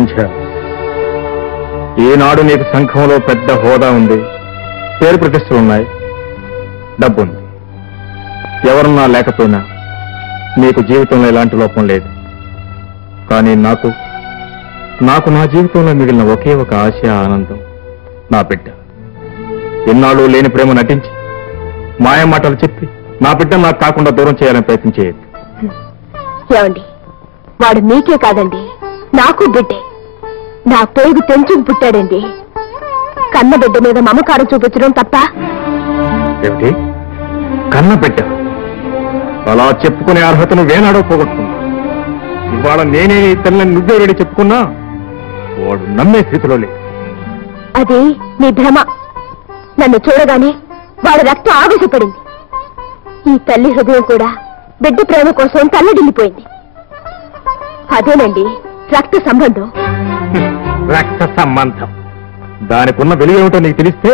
సంధ్య, ఈనాడు నీకు సంఘంలో పెద్ద హోదా ఉంది, పేరు ప్రతిష్టలున్నాయి, డబ్బుంది. ఎవరున్నా లేకపోయినా నీకు జీవితంలో ఎలాంటి లోపం లేదు. కానీ నాకు నా జీవితంలో మిగిలిన ఒకే ఒక ఆశ, ఆనందం, నా బిడ్డ. ఎన్నాళ్ళు లేని ప్రేమ నటించి మాయ మాటలు చెప్పి నా బిడ్డ నాకు కాకుండా దూరం చేయాలని ప్రయత్నం చేయదు. ఏమండి, వాడు మీకే కాదండి, నాకు బిడ్డే. నా పేరు తెంచుకు పుట్టాడండి. కన్న బిడ్డ మీద మమకారం చూపించడం తప్ప? ఏమిటి, కన్న బిడ్డ? అలా చెప్పుకునే అర్హతను వేనాడో పోగొట్టుకున్నా. ఇవాళ నేనే నీ తల్లిని నువ్వే రెడీ చెప్పుకున్నా వాడు నమ్మే స్థితిలో లేదు. అది నీ భ్రమ. నన్ను చూడగానే వాడు రక్తం ఆవేశపడింది. ఈ తల్లి హృదయం కూడా బిడ్డ ప్రేమ కోసం తల్లడిల్లిపోయింది. అదేనండి రక్త సంబంధం. రక్త సంబంధం దానికున్న వెలుగేమిటో నీకు తెలిస్తే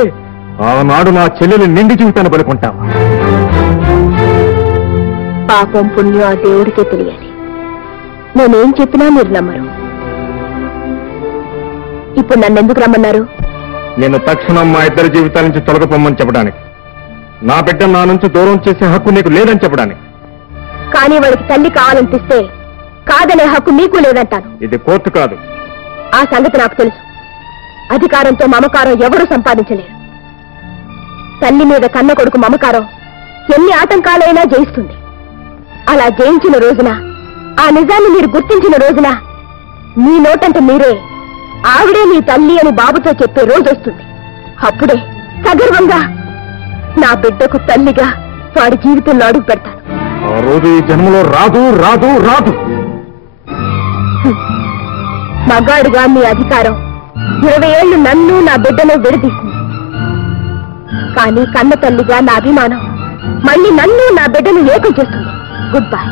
ఆనాడు నా చెల్లెలు నిండి జీవితాన్ని పలుకుంటావా? పాపం పుణ్యం ఆ దేవుడికే తెలియాలి. నేనేం చెప్పినా మీరు నమ్మరు. ఇప్పుడు నన్నెందుకు రమ్మన్నారు? నేను తక్షణం మా ఇద్దరి జీవితాల నుంచి తొలగిపోమని చెప్పడానికి, నా బిడ్డ నా నుంచి దూరం చేసే హక్కు నీకు లేదని చెప్పడానికి. కానీ వాడికి తల్లి కావాలనిపిస్తే కాదనే హక్కు నీకు లేదంటాను. ఇది కోర్టు కాదు. ఆ సంగతి నాకు తెలుసు. అధికారంతో మమకారం ఎవరూ సంపాదించలేరు. తల్లి మీద కన్న కొడుకు మమకారం ఎన్ని ఆటంకాలైనా జయిస్తుంది. అలా జయించిన రోజున, ఆ నిజాన్ని మీరు గుర్తించిన రోజున మీ నోటంటే మీరే ఆవిడే మీ తల్లి అని బాబుతో చెప్పే రోజు వస్తుంది. అప్పుడే సగర్వంగా నా బిడ్డకు తల్లిగా వాడి జీవితంలో అడుగు పెడతాను. ఆ రోజు ఈ జన్మలో రాదు రాదు రాదు. మగాడుగా మీ అధికారం 20 ఏళ్లు నన్ను నా బిడ్డను విడదీసింది. కానీ కన్న తల్లిగా నా అభిమానం మళ్ళీ నన్ను నా బిడ్డను ఏకం చేస్తుంది. Goodbye.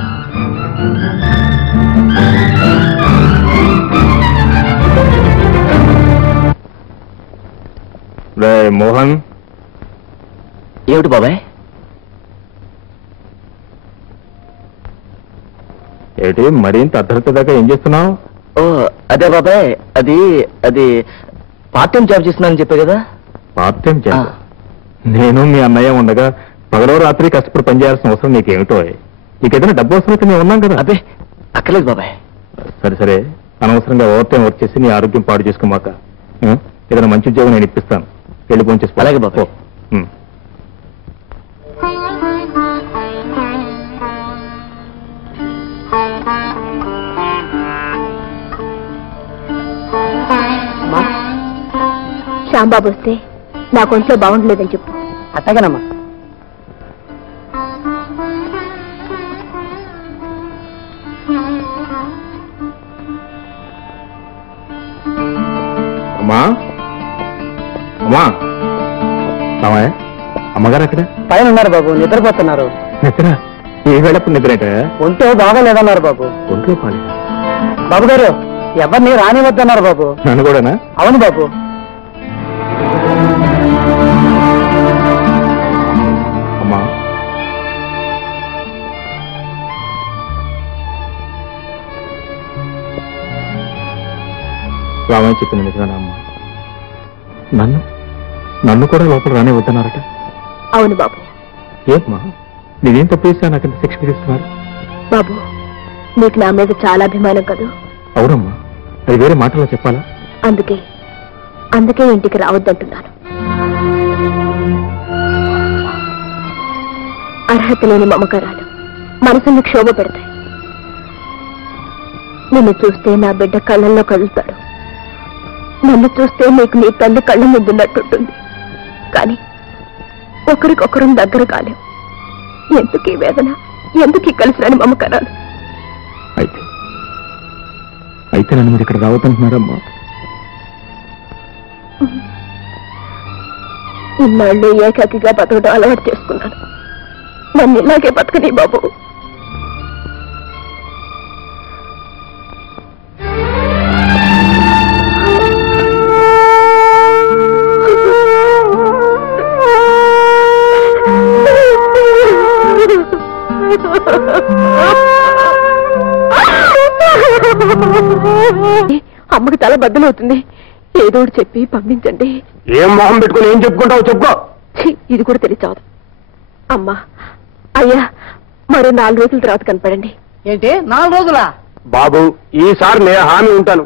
మోహన్. ఏమిటి బాబాయ్? ఏమిటి మరింత అర్ధరాత్రి దాకా ఏం చేస్తున్నావు? ఓ అదే బాబాయ్, అది అది పార్ట్ టైం జాబ్ చేస్తున్నానని చెప్పే కదా. Part time job? నేను మీ అన్నయ్య ఉండగా పగలో రాత్రి కష్టపడి పనిచేయాల్సిన అవసరం నీకేమిటో? నీకేదైనా డబ్బు అవసరం మేము ఉన్నాం కదా. అదే అక్కర్లేదు బాబాయ్. సరే సరే, అనవసరంగా ఓవర్ టైం వర్క్ చేసి నీ ఆరోగ్యం పాడు చేసుకోమాక. ఏదైనా మంచి ఉద్యోగం నేను ఇప్పిస్తాను, వెళ్ళి ఫోన్ చేసుకో. అలాగే బాబాయ్. శ్యాంబాబు వస్తే నా కొంచెం బాగుండలేదని చెప్పు. అట్టగానమ్మా. అమ్మా అమ్మా, రామయ్య, అమ్మగారు అక్కడ పైన ఉన్నారు బాబు, నిద్రపోతున్నారు. నిద్ర? ఏ వేళప్పుడు నిద్రేట? ఒంట్లో బాగాలేదన్నారు బాబు. ఒంట్లో పాలి బాబు గారు ఎవరిని రానివద్దన్నారు బాబు. నన్ను కూడానా? అవును బాబు. అమ్మా, రామయ్య చెప్పింది నిజమేనా అమ్మా? నన్ను కూడా లోపల రానే వద్దన్నారట. అవును బాబు. ఏమా, నేనేం తప్పు చేశా నాకింత శిక్ష విధిస్తున్నారు? బాబు, నీకు నా మీద చాలా అభిమానం కదా. అవునమ్మా, అది వేరే మాటలో చెప్పాలా? అందుకే ఇంటికి రావద్దంటున్నాను. అర్హత లేని మమకారాలు మనసుని క్షోభ పెడతాయి. నిన్ను చూస్తే నా బిడ్డ కళ్ళల్లో కదులుతాడు. నన్ను చూస్తే నీకు నీ తల్లి కళ్ళ ముందున్నట్టుంటుంది. కానీ ఒకరికొకరం దగ్గర కాలేం. ఎందుకు ఈ వేదన, ఎందుకు ఈ కలిసిరాని మమకారాలు? అయితే నన్ను మీరు ఇక్కడ రావద్దంటున్నారమ్మా? ఇన్నాళ్ళు ఏకాకిగా బతకడం అలవాటు చేసుకున్నాను. నన్ను ఇలాగే బతకని బాబు. అమ్మకి తల బద్దలవుతుంది. ఏదో ఒకటి చెప్పి పంపించండి. ఏం మొహం పెట్టుకుని ఏం చెప్పుకుంటావు చెప్పుకో. ఇది కూడా తెలియచావదు. అమ్మా, అయ్యా, మరో 4 రోజుల తర్వాత కనపడండి. ఏంటి 4 రోజులా? బాబు, ఈసారి నేను హామీ ఉంటాను.